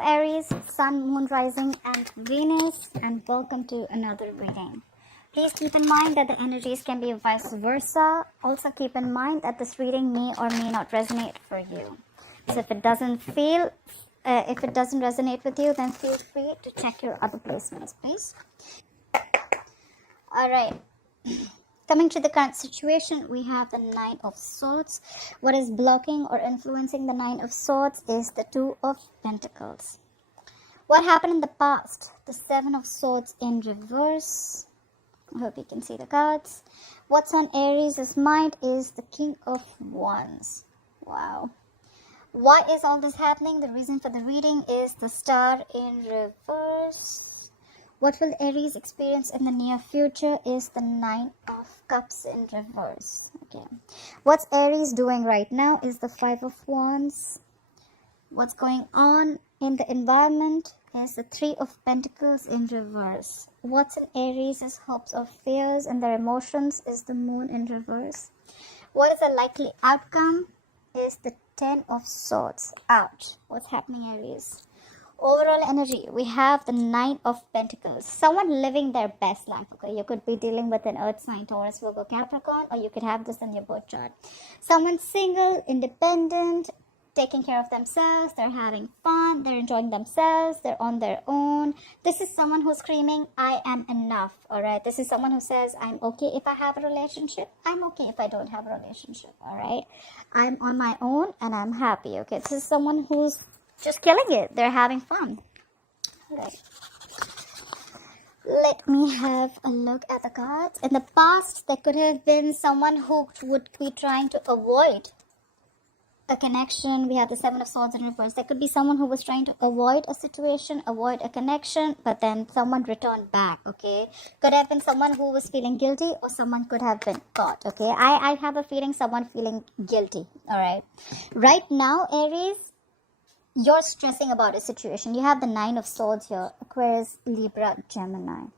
Aries, Sun, Moon, Rising, and Venus, and welcome to another reading. Please keep in mind that the energies can be vice versa. Also keep in mind that this reading may or may not resonate for you. So if it doesn't resonate with you, then feel free to check your other placements, please. All right. Coming to the current situation, we have the Nine of Swords. What is blocking or influencing the Nine of Swords is the Two of Pentacles. What happened in the past? The Seven of Swords in reverse. I hope you can see the cards. What's on Aries' mind is the King of Wands. Wow. Why is all this happening? The reason for the reading is the Star in reverse. What will Aries experience in the near future is the Nine of Cups in reverse. Okay. What's Aries doing right now is the Five of Wands. What's going on in the environment is the Three of Pentacles in reverse. What's in Aries' hopes or fears and their emotions is the Moon in reverse. What is the likely outcome is the Ten of Swords. Ouch. What's happening, Aries? Overall energy, we have the Nine of Pentacles. Someone living their best life. Okay, you could be dealing with an Earth sign, Taurus, Virgo, Capricorn, or you could have this in your birth chart. Someone single, independent, taking care of themselves. They're having fun. They're enjoying themselves. They're on their own. This is someone who's screaming, "I am enough." All right. This is someone who says, "I'm okay if I have a relationship. I'm okay if I don't have a relationship." All right. I'm on my own and I'm happy. Okay. This is someone who's just killing it. They're having fun. Right. Let me have a look at the cards. In the past, there could have been someone who would be trying to avoid a connection. We have the Seven of Swords in reverse. There could be someone who was trying to avoid a situation, avoid a connection, but then someone returned back, okay? Could have been someone who was feeling guilty, or someone could have been caught, okay? I have a feeling someone feeling guilty, all right? Right now, Aries, you're stressing about a situation. You have the Nine of Swords here, Aquarius, Libra, Gemini.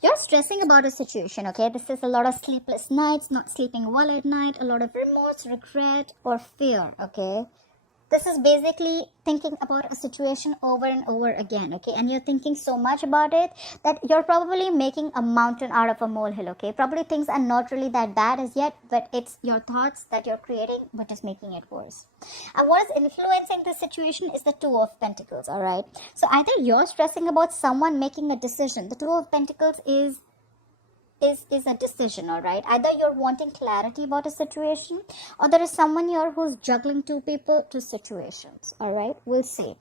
You're stressing about a situation, okay? This is a lot of sleepless nights, not sleeping well at night, a lot of remorse, regret, or fear, okay? This is basically thinking about a situation over and over again, okay? And you're thinking so much about it that you're probably making a mountain out of a molehill, okay? Probably things are not really that bad as yet, but it's your thoughts that you're creating which is making it worse. And what is influencing this situation is the Two of Pentacles, all right? So either you're stressing about someone making a decision. The Two of Pentacles is a decision, all right? Either you're wanting clarity about a situation, or there is someone here who's juggling two people, two situations, all right? We'll see.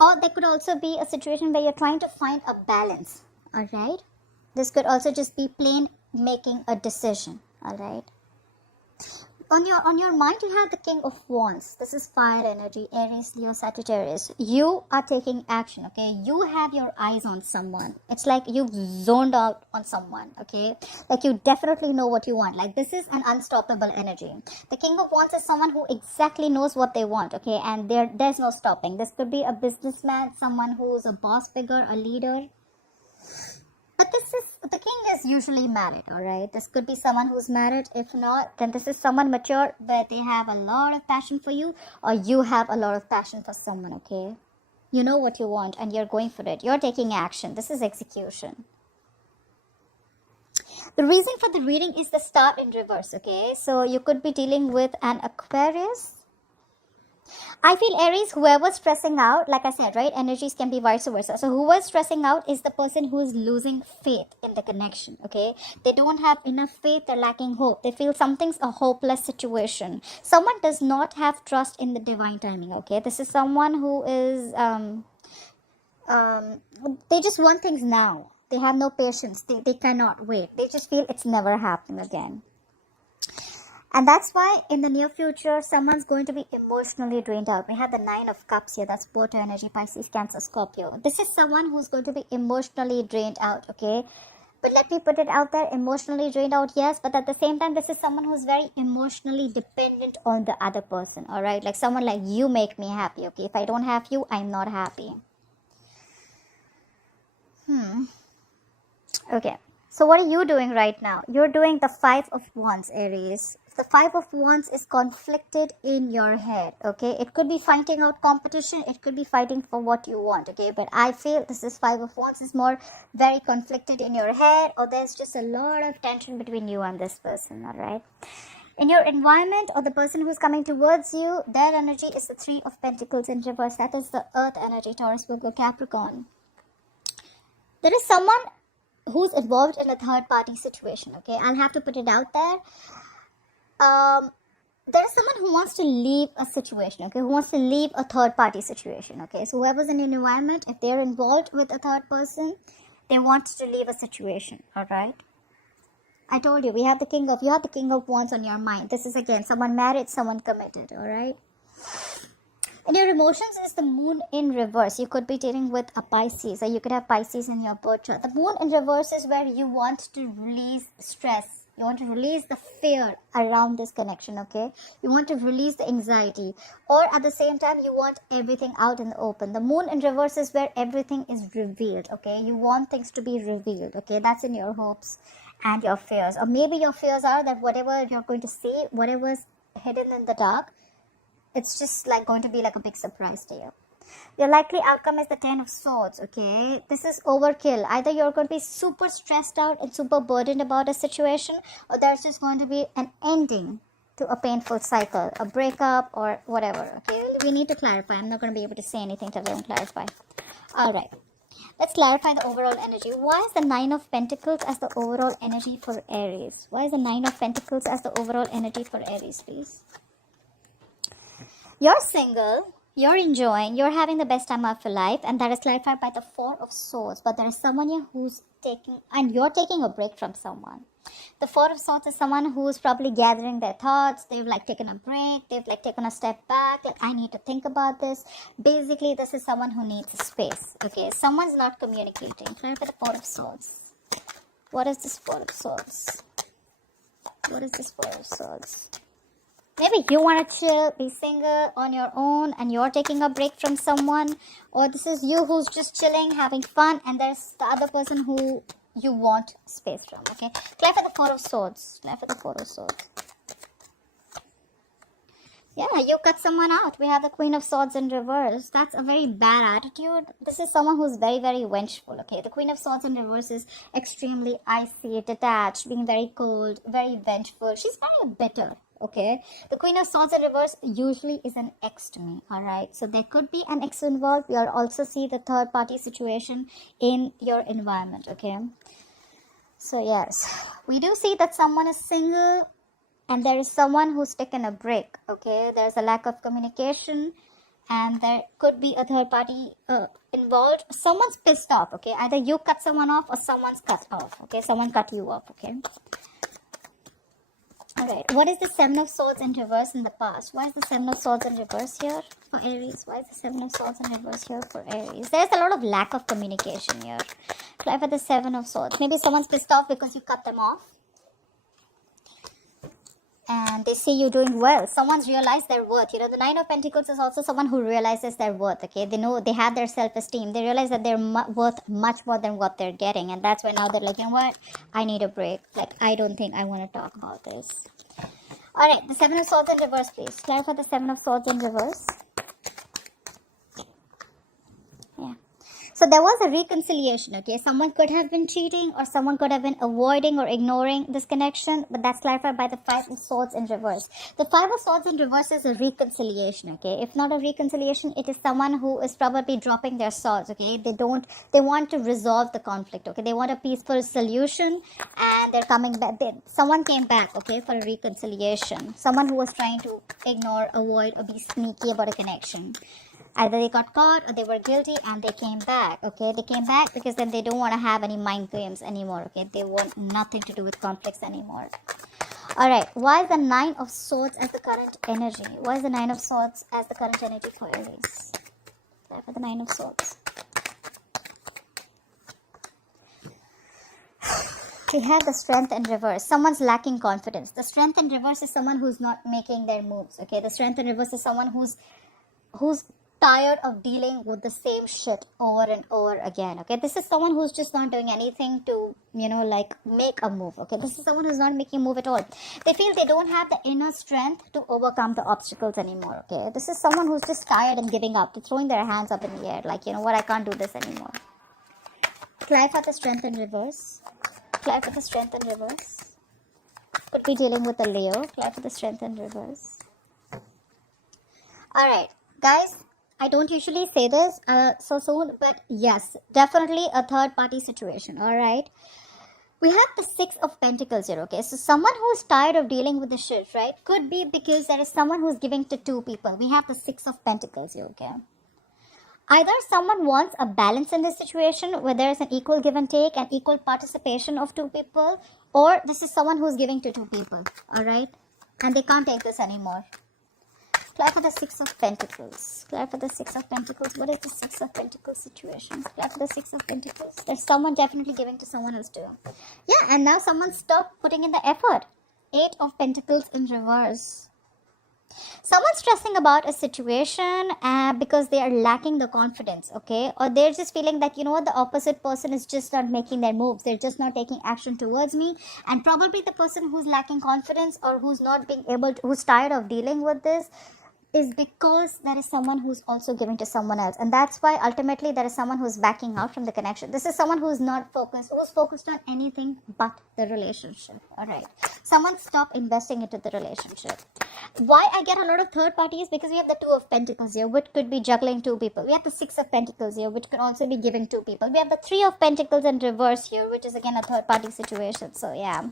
Or there could also be a situation where you're trying to find a balance, all right? This could also just be plain making a decision, all right? On your mind, you have the King of Wands. This is fire energy, Aries, Leo, Sagittarius. You are taking action, okay? You have your eyes on someone. It's like you've zoned out on someone, okay? Like you definitely know what you want. Like this is an unstoppable energy. The King of Wands is someone who exactly knows what they want, okay? And there's no stopping. This could be a businessman, someone who's a boss figure, a leader. But the king is usually married, all right? This could be someone who's married. If not, then this is someone mature, but they have a lot of passion for you, or you have a lot of passion for someone, okay? You know what you want and you're going for it. You're taking action. This is execution. The reason for the reading is the Star in reverse, okay? So you could be dealing with an Aquarius. I feel Aries, whoever's stressing out, like I said, right, energies can be vice versa. So whoever's stressing out is the person who is losing faith in the connection, okay? They don't have enough faith, they're lacking hope. They feel something's a hopeless situation. Someone does not have trust in the divine timing, okay? This is someone who is, they just want things now. They have no patience. They cannot wait. They just feel it's never happening again. And that's why in the near future, someone's going to be emotionally drained out. We have the Nine of Cups here. That's water energy, Pisces, Cancer, Scorpio. This is someone who's going to be emotionally drained out, okay? But let me put it out there, emotionally drained out, yes. But at the same time, this is someone who's very emotionally dependent on the other person, all right? Like someone like, you make me happy, okay? If I don't have you, I'm not happy. Okay. So what are you doing right now? You're doing the Five of Wands, Aries. The Five of Wands is conflicted in your head, okay? It could be fighting out competition, it could be fighting for what you want, okay? But I feel this is Five of Wands is more very conflicted in your head, or there's just a lot of tension between you and this person, all right? In your environment, or the person who's coming towards you, their energy is the Three of Pentacles in reverse. That is the Earth energy, Taurus, Virgo, Capricorn. There is someone who's involved in a third party situation, okay? I'll have to put it out there. There is someone who wants to leave a situation, okay? Who wants to leave a third party situation, okay? So whoever's in an environment, if they're involved with a third person, they want to leave a situation, all right? I told you, you have the King of Wands on your mind. This is again someone married, someone committed, all right? In your emotions is the Moon in reverse. You could be dealing with a Pisces, or you could have Pisces in your birth chart. The Moon in reverse is where you want to release stress. You want to release the fear around this connection, okay? You want to release the anxiety. Or at the same time, you want everything out in the open. The Moon in reverse is where everything is revealed, okay? You want things to be revealed, okay? That's in your hopes and your fears. Or maybe your fears are that whatever you're going to say, whatever's hidden in the dark, it's just like going to be like a big surprise to you. Your likely outcome is the Ten of Swords, okay? This is overkill. Either you're going to be super stressed out and super burdened about a situation, or there's just going to be an ending to a painful cycle, a breakup or whatever, okay? We need to clarify. I'm not going to be able to say anything till we don't clarify. All right. Let's clarify the overall energy. Why is the Nine of Pentacles as the overall energy for Aries? Why is the Nine of Pentacles as the overall energy for Aries, please? You're single, you're enjoying, you're having the best time of your life, and that is clarified by the Four of Swords. But there is someone here who's taking, and you're taking a break from someone. The Four of Swords is someone who's probably gathering their thoughts. They've like taken a break. They've like taken a step back. Like, I need to think about this. Basically, this is someone who needs space. Okay, someone's not communicating. Clarify the Four of Swords. What is this Four of Swords? What is this Four of Swords? Maybe you want to chill, be single on your own, and you're taking a break from someone. Or this is you who's just chilling, having fun, and there's the other person who you want space from, okay? Clarify the Four of Swords. Clarify the Four of Swords. Yeah, you cut someone out. We have the Queen of Swords in reverse. That's a very bad attitude. This is someone who's very, very vengeful, okay? The Queen of Swords in reverse is extremely icy, detached, being very cold, very vengeful. She's very bitter, okay? The Queen of Swords in reverse usually is an ex to me, all right? So there could be an ex involved. We also see the third party situation in your environment, okay? So yes, we do see that someone is single, and there is someone who's taken a break, okay? There's a lack of communication, and there could be a third party involved. Someone's pissed off, okay? Either you cut someone off or someone's cut off, okay? Someone cut you off, okay? Alright, what is the Seven of Swords in reverse in the past? Why is the Seven of Swords in reverse here for Aries? Why is the Seven of Swords in reverse here for Aries? There's a lot of lack of communication here. Clarify the Seven of Swords. Maybe someone's pissed off because you cut them off, and they see you doing well. Someone's realized their worth. You know, the Nine of Pentacles is also someone who realizes their worth, okay? They know, they have their self-esteem. They realize that they're worth much more than what they're getting. And that's why now they're like, you know what? I need a break. Like, I don't think I want to talk about this. All right, the Seven of Swords in reverse, please. Clarify the Seven of Swords in reverse. Yeah. So there was a reconciliation, okay? Someone could have been cheating, or someone could have been avoiding or ignoring this connection, but that's clarified by the Five of Swords in reverse. The Five of Swords in reverse is a reconciliation, okay? If not a reconciliation, it is someone who is probably dropping their swords, okay? They want to resolve the conflict, okay? They want a peaceful solution, and they're coming back. Someone came back, okay, for a reconciliation. Someone who was trying to ignore, avoid, or be sneaky about a connection. Either they got caught or they were guilty and they came back, okay? They came back because then they don't want to have any mind games anymore, okay? They want nothing to do with conflicts anymore. All right, why is the Nine of Swords as the current energy? Why is the Nine of Swords as the current energy for Aries? For the Nine of Swords. We have the Strength in reverse. Someone's lacking confidence. The Strength in reverse is someone who's not making their moves, okay? The Strength in reverse is someone who's tired of dealing with the same shit over and over again. Okay, this is someone who's just not doing anything to, like make a move. Okay, this is someone who's not making a move at all. They feel they don't have the inner strength to overcome the obstacles anymore. Okay, this is someone who's just tired and giving up. They're throwing their hands up in the air, like, you know what, I can't do this anymore. Clarify the strength in reverse. Clarify the strength in reverse. Could be dealing with a Leo. Clarify the strength in reverse. Alright, guys, I don't usually say this so soon, but yes, definitely a third party situation. Alright, we have the Six of Pentacles here. Okay, so someone who's tired of dealing with the shit, right? Could be because there is someone who's giving to two people. We have the Six of Pentacles here. Okay, either someone wants a balance in this situation where there is an equal give and take and equal participation of two people, or this is someone who's giving to two people. Alright, and they can't take this anymore. Clarify the Six of Pentacles. Clarify the Six of Pentacles. What is the Six of Pentacles situation? Clarify the Six of Pentacles. There's someone definitely giving to someone else too. Yeah, and now someone stopped putting in the effort. Eight of Pentacles in reverse. Someone's stressing about a situation because they are lacking the confidence, okay? Or they're just feeling that, you know what, the opposite person is just not making their moves. They're just not taking action towards me. And probably the person who's lacking confidence or who's not being able to, who's tired of dealing with this, is because there is someone who's also giving to someone else. And that's why ultimately there is someone who's backing out from the connection. This is someone who's not focused, who's focused on anything but the relationship. Alright. Someone stop investing into the relationship. Why I get a lot of third parties? Because we have the Two of Pentacles here, which could be juggling two people. We have the Six of Pentacles here, which could also be giving two people. We have the Three of Pentacles in reverse here, which is again a third party situation. So yeah,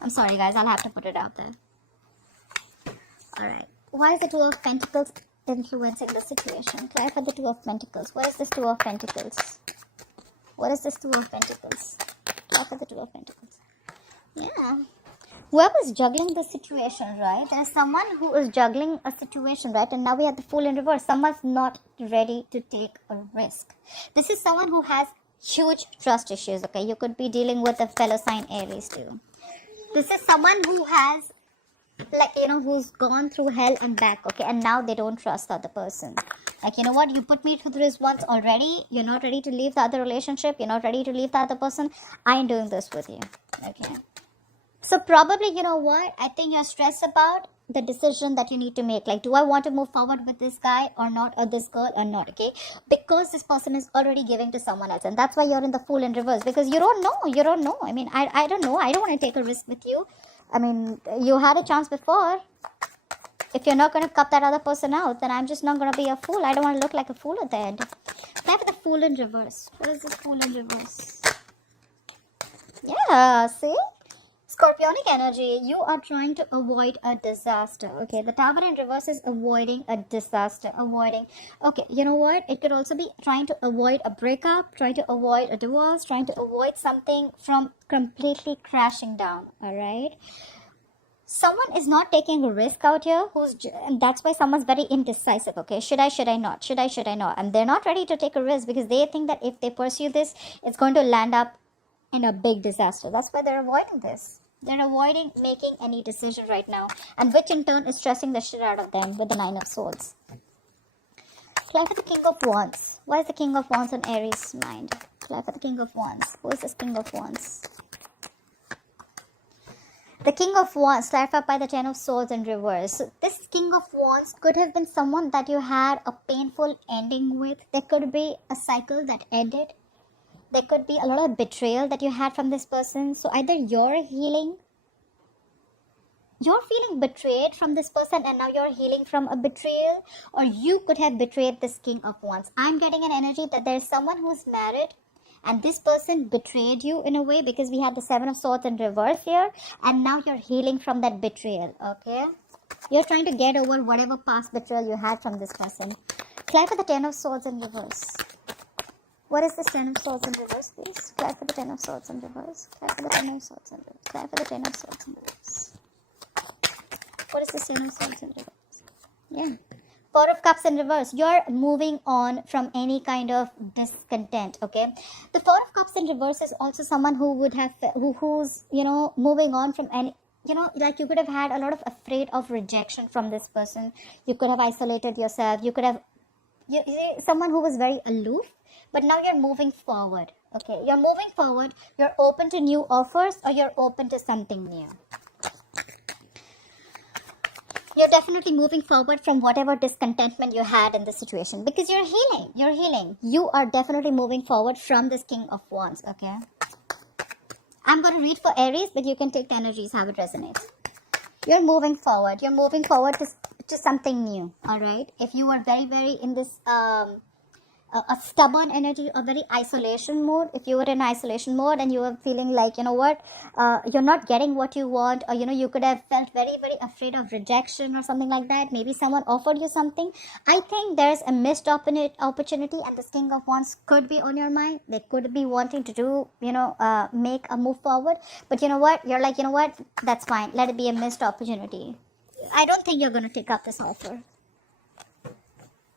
I'm sorry guys, I'll have to put it out there. Alright. Why is the Two of Pentacles influencing the situation? Clarify the Two of Pentacles. What is this Two of Pentacles? What is this Two of Pentacles? Clarify the Two of Pentacles. Yeah. Whoever's juggling the situation, right? There's someone who is juggling a situation, right? And now we have the Fool in reverse. Someone's not ready to take a risk. This is someone who has huge trust issues, okay? You could be dealing with a fellow sign Aries too. This is someone who has, like, you know, who's gone through hell and back, okay, and now they don't trust the other person. Like, you know what, you put me through this once already, you're not ready to leave the other relationship, you're not ready to leave the other person, I ain't doing this with you. Okay, so probably, you know what, I think you're stressed about the decision that you need to make. Like, do I want to move forward with this guy or not, or this girl or not? Okay, because this person is already giving to someone else, and that's why you're in the Fool in reverse, because you don't know. I mean, I don't know, I don't want to take a risk with you. I mean, you had a chance before. If you're not going to cut that other person out, then I'm just not going to be a fool. I don't want to look like a fool at the end. Have the Fool in reverse. What is this Fool in reverse? Yeah, see? Scorpionic energy. You are trying to avoid a disaster. Okay, the Tower in reverse is avoiding a disaster. Okay, you know what? It could also be trying to avoid a breakup, trying to avoid a divorce, trying to avoid something from completely crashing down. Alright? Someone is not taking a risk out here, and that's why someone's very indecisive. Okay, should I not? Should I not? And they're not ready to take a risk because they think that if they pursue this, it's going to land up in a big disaster. That's why they're avoiding this. They're avoiding making any decision right now, and which in turn is stressing the shit out of them with the Nine of Swords. Clarify the King of Wands. What is the King of Wands on Aries' mind? Clarify the King of Wands. Who is this King of Wands? The King of Wands, clarified by the Ten of Swords in reverse. So this King of Wands could have been someone that you had a painful ending with. There could be a cycle that ended. There could be a lot of betrayal that you had from this person. So either you're feeling betrayed from this person and now you're healing from a betrayal, or you could have betrayed this King of Wands. I'm getting an energy that there's someone who's married and this person betrayed you in a way, because we had the Seven of Swords in reverse here, and now you're healing from that betrayal. Okay, you're trying to get over whatever past betrayal you had from this person. Clarify the Ten of Swords in reverse. What is this Ten of Swords in reverse, please? Clarify the Ten of Swords in reverse. Clarify the Ten of Swords in reverse. Clarify the Ten of Swords in reverse. What is this Ten of Swords in reverse? Yeah. Four of Cups in reverse. You're moving on from any kind of discontent, okay? The Four of Cups in reverse is also someone who would have, who's, you know, moving on from any, you know, like you could have had a lot of afraid of rejection from this person. You could have isolated yourself. You could have You see, someone who was very aloof, but now you're moving forward. Okay, you're moving forward. You're open to new offers, or you're open to something new. You're definitely moving forward from whatever discontentment you had in the situation, because you're healing. You're healing. You are definitely moving forward from this King of Wands. Okay, I'm going to read for Aries, but you can take the energies how it resonates. You're moving forward. You're moving forward to something new. All right. If you were very in this a stubborn energy, a very isolation mode, if you were in isolation mode and you were feeling like, you know what, you're not getting what you want, or you could have felt very afraid of rejection or something like that. Maybe someone offered you something. I think there's a missed opportunity, and this King of Wands could be on your mind. They could be wanting to do, make a move forward, but you know what, you're like, you know what, that's fine, let it be a missed opportunity. I don't think you're going to take up this offer,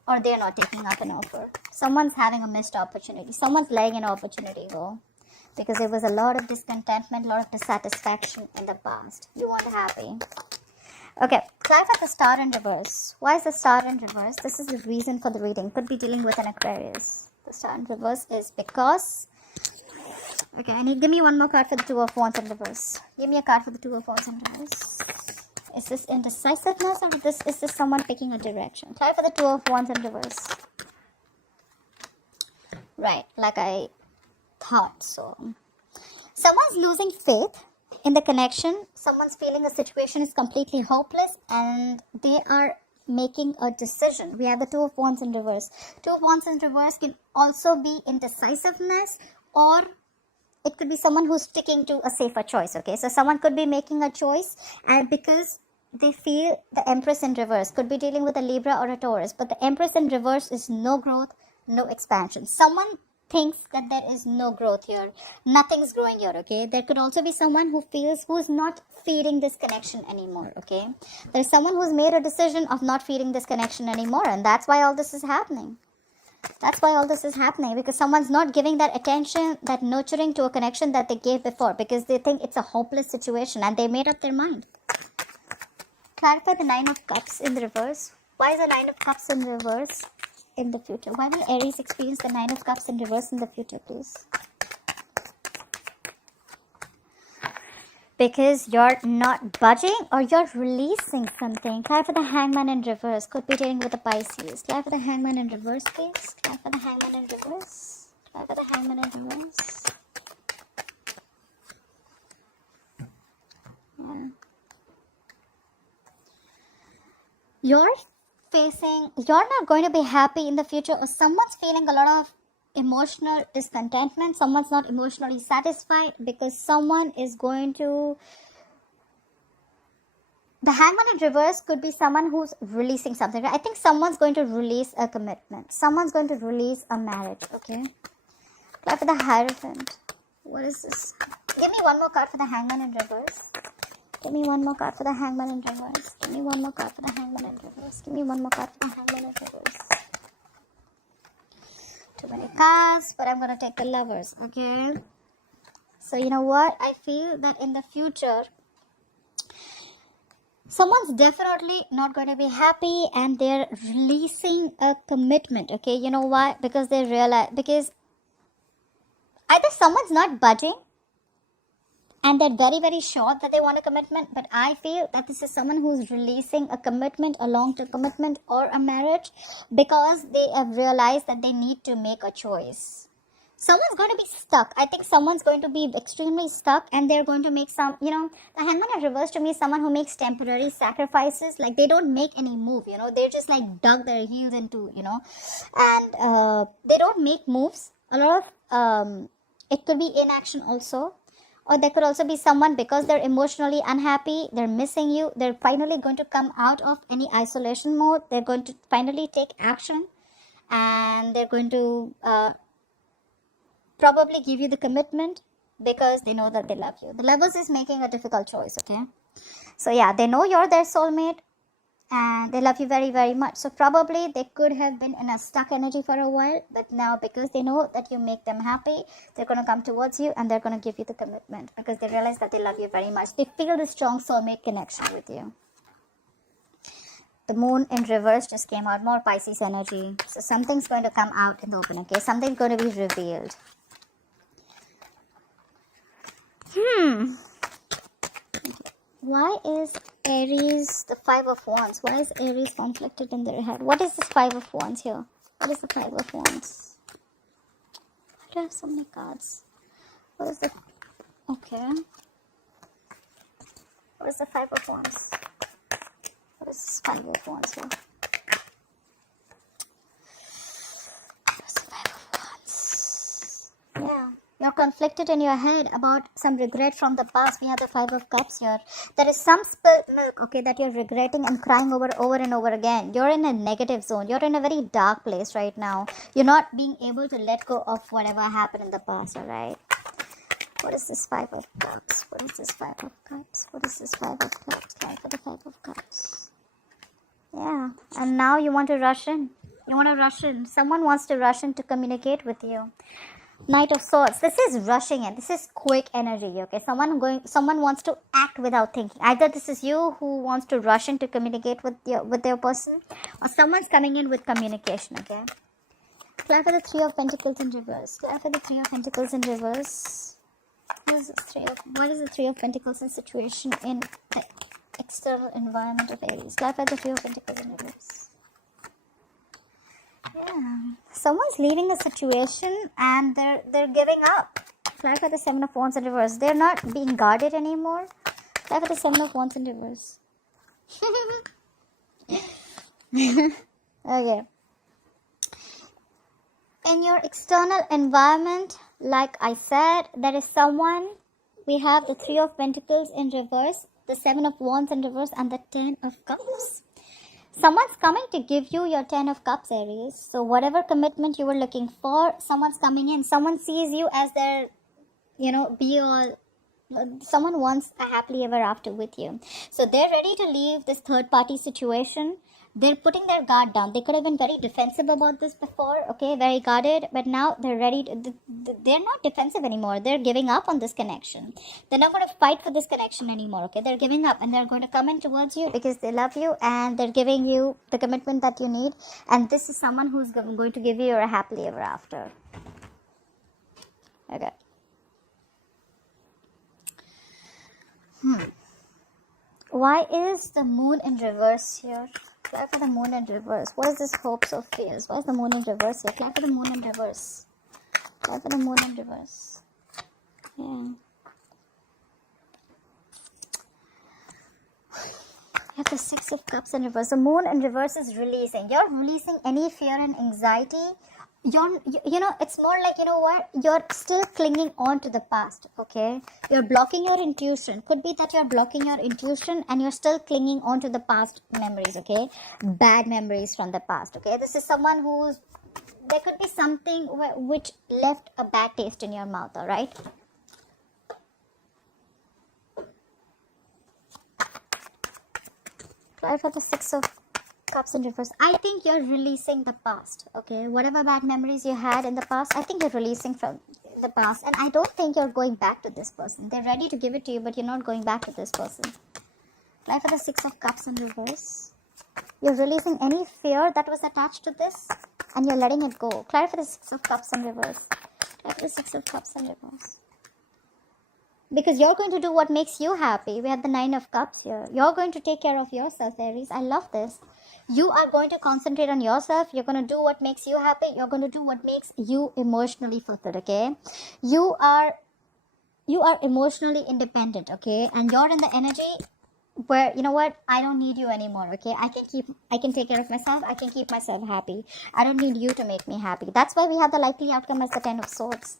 or they're not taking up an offer. Someone's having a missed opportunity. Someone's letting an opportunity go, because there was a lot of discontentment, a lot of dissatisfaction in the past. You weren't happy. Okay, clarify the star in reverse. Why is the star in reverse? This is the reason for the reading. Could be dealing with an Aquarius. The star in reverse is because... Okay, give me one more card for the Two of Wands in reverse. Give me a card for the Two of Wands in reverse. Is this indecisiveness, or is this someone picking a direction? Try for the Two of Wands in reverse. Right, like I thought so. Someone's losing faith in the connection. Someone's feeling the situation is completely hopeless, and they are making a decision. We have the Two of Wands in reverse. Two of Wands in reverse can also be indecisiveness, or it could be someone who's sticking to a safer choice. Okay, so someone could be making a choice, and because they feel the Empress in reverse, could be dealing with a Libra or a Taurus, but the Empress in reverse is no growth, no expansion. Someone thinks that there is no growth here, nothing's growing here. Okay, there could also be someone who's not feeding this connection anymore. Okay, there's someone who's made a decision of not feeding this connection anymore, and that's why all this is happening. That's why all this is happening, because someone's not giving that attention, that nurturing to a connection that they gave before, because they think it's a hopeless situation and they made up their mind. Clarify the Nine of Cups in the reverse. Why is the Nine of Cups in reverse in the future? Why will Aries experience the Nine of Cups in reverse in the future, please? Because you're not budging, or you're releasing something. Clarify the Hangman in reverse. Could be dealing with a Pisces. Clarify the Hangman in reverse, please. Clarify the Hangman in reverse. Clarify the Hangman in reverse. Yeah. You're not going to be happy in the future, or someone's feeling a lot of emotional discontentment. Someone's not emotionally satisfied, because someone is going to... The Hangman in reverse could be someone who's releasing something. I think someone's going to release a commitment. Someone's going to release a marriage. Okay. Clarify the Hierophant. What is this? Give me one more card for the Hangman in reverse. Give me one more card for the Hangman in reverse. Give me one more card for the Hangman in reverse. Give me one more card for the Hangman in reverse. Too many cards, but I'm going to take the Lovers. Okay. So you know what? I feel that in the future, someone's definitely not going to be happy, and they're releasing a commitment. Okay. You know why? Because they realize, because either someone's not budging, and they're very sure that they want a commitment, but I feel that this is someone who's releasing a commitment, a long-term commitment, or a marriage, because they have realized that they need to make a choice. Someone's going to be stuck. I think someone's going to be extremely stuck, and they're going to make some, the Hangman in reverse to me is someone who makes temporary sacrifices. Like, they don't make any move, they're just like dug their heels into, and they don't make moves. A lot of, it could be inaction also. Or there could also be someone, because they're emotionally unhappy, they're missing you, they're finally going to come out of any isolation mode, they're going to finally take action, and they're going to probably give you the commitment, because they know that they love you. The Lovers is making a difficult choice, okay? So yeah, they know you're their soulmate, and they love you very much. So probably they could have been in a stuck energy for a while, but now, because they know that you make them happy, they're going to come towards you, and they're going to give you the commitment, because they realize that they love you very much. They feel the strong soulmate connection with you. The moon in reverse just came out. More Pisces energy. So something's going to come out in the open, okay? Something's going to be revealed. Why is Aries the Five of Wands? Why is Aries conflicted in their head? What is this Five of Wands here? What is the Five of Wands? I don't have so many cards. What is the... Okay. What is the Five of Wands? What is this Five of Wands here? What is the Five of Wands? Yeah. You're conflicted in your head about some regret from the past. We have the Five of Cups here. There is some spilt milk, okay, that you're regretting and crying over and over again. You're in a negative zone. You're in a very dark place right now. You're not being able to let go of whatever happened in the past, alright? What is this Five of Cups? What is this Five of Cups? What is this Five of Cups? Like for the Five of Cups. Yeah, and now you want to rush in. You want to rush in. Someone wants to rush in to communicate with you. Knight of Swords. This is rushing in. This is quick energy, okay? Someone wants to act without thinking. Either this is you who wants to rush in to communicate with their person, or someone's coming in with communication, okay? Clear for the Three of Pentacles in reverse. Clear for the Three of Pentacles in reverse. What is the Three of Pentacles in situation in the external environment of Aries? Clear for the Three of Pentacles in reverse. Yeah, someone's leaving a situation and they're giving up. Fly for the Seven of Wands in reverse. They're not being guarded anymore. Fly for the Seven of Wands in reverse. Okay. In your external environment, like I said, there is someone. We have the Three of Pentacles in reverse, the Seven of Wands in reverse, and the Ten of Cups. Someone's coming to give you your Ten of Cups, Aries. So whatever commitment you were looking for, someone's coming in. Someone sees you as their, be all. Someone wants a happily ever after with you. So they're ready to leave this third party situation. They're putting their guard down. They could have been very defensive about this before, okay, very guarded, but now they're ready to, they're not defensive anymore. They're giving up on this connection. They're not going to fight for this connection anymore, okay? They're giving up and they're going to come in towards you because they love you and they're giving you the commitment that you need. And this is someone who's going to give you a happily ever after. Okay. Why is the moon in reverse here? Fly for the moon in reverse. What is this hopes of fears? Why is the moon in reverse here? Fly for the moon in reverse. Fly for the moon in reverse. Yeah. You have the Six of Cups in reverse. The moon in reverse is releasing. You're releasing any fear and anxiety. It's more like, you're still clinging on to the past, okay? You're blocking your intuition. Could be that you're blocking your intuition and you're still clinging on to the past memories, okay? Bad memories from the past, okay? This is someone there could be something which left a bad taste in your mouth, all right? Try for the Six of Cups in reverse. I think you're releasing the past, okay? Whatever bad memories you had in the past, I think you're releasing from the past. And I don't think you're going back to this person. They're ready to give it to you, but you're not going back to this person. Try for the Six of Cups in reverse. You're releasing any fear that was attached to this and you're letting it go. Try for the Six of Cups in reverse. Try for the Six of Cups in reverse. Because you're going to do what makes you happy. We have the Nine of Cups here. You're going to take care of yourself, Aries. I love this. You are going to concentrate on yourself. You're going to do what makes you happy. You're going to do what makes you emotionally fulfilled, okay? You are emotionally independent, okay? And you're in the energy where, you know what? I don't need you anymore, okay? I can take care of myself. I can keep myself happy. I don't need you to make me happy. That's why we have the likely outcome as the Ten of Swords.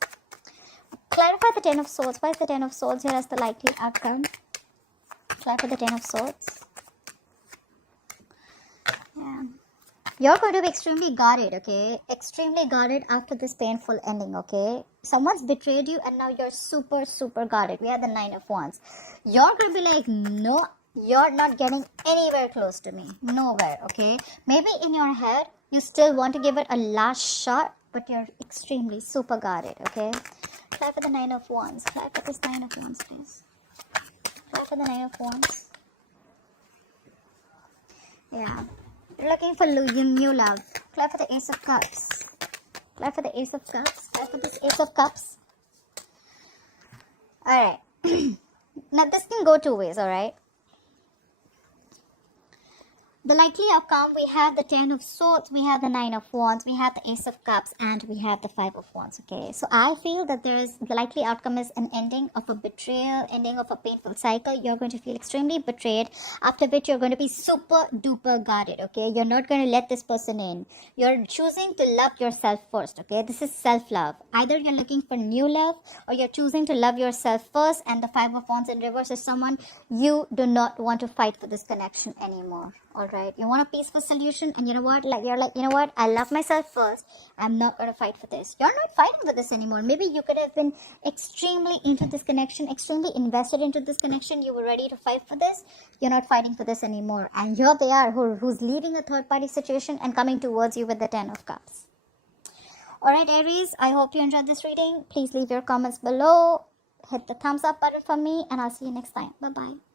Clarify the Ten of Swords. Why is the Ten of Swords here as the likely outcome? Clarify the Ten of Swords. Yeah. You're going to be extremely guarded, okay? Extremely guarded after this painful ending, okay? Someone's betrayed you and now you're super, super guarded. We have the Nine of Wands. You're going to be like, no, you're not getting anywhere close to me. Nowhere, okay? Maybe in your head, you still want to give it a last shot, but you're extremely super guarded, okay? Try for the Nine of Wands. Try for this Nine of Wands, please. Try for the Nine of Wands. Yeah. You're looking for new love. Clap for the Ace of Cups. Clap for the Ace of Cups. Clap for this Ace of Cups. Alright. Now this can go two ways, alright? The likely outcome, we have the 10 of Swords, we have the 9 of Wands, we have the Ace of Cups, and we have the 5 of Wands, okay? So I feel that the likely outcome is an ending of a betrayal, ending of a painful cycle. You're going to feel extremely betrayed, after which you're going to be super duper guarded, okay? You're not going to let this person in. You're choosing to love yourself first, okay? This is self-love. Either you're looking for new love, or you're choosing to love yourself first, and the 5 of Wands in reverse is someone you do not want to fight for this connection anymore. Alright, you want a peaceful solution, and you know what, you're like, you know what, I love myself first, I'm not going to fight for this. You're not fighting for this anymore. Maybe you could have been extremely into this connection, extremely invested into this connection, you were ready to fight for this. You're not fighting for this anymore, and here they are, who's leaving a third party situation and coming towards you with the 10 of Cups. Alright Aries, I hope you enjoyed this reading. Please leave your comments below, hit the thumbs up button for me, and I'll see you next time. Bye bye.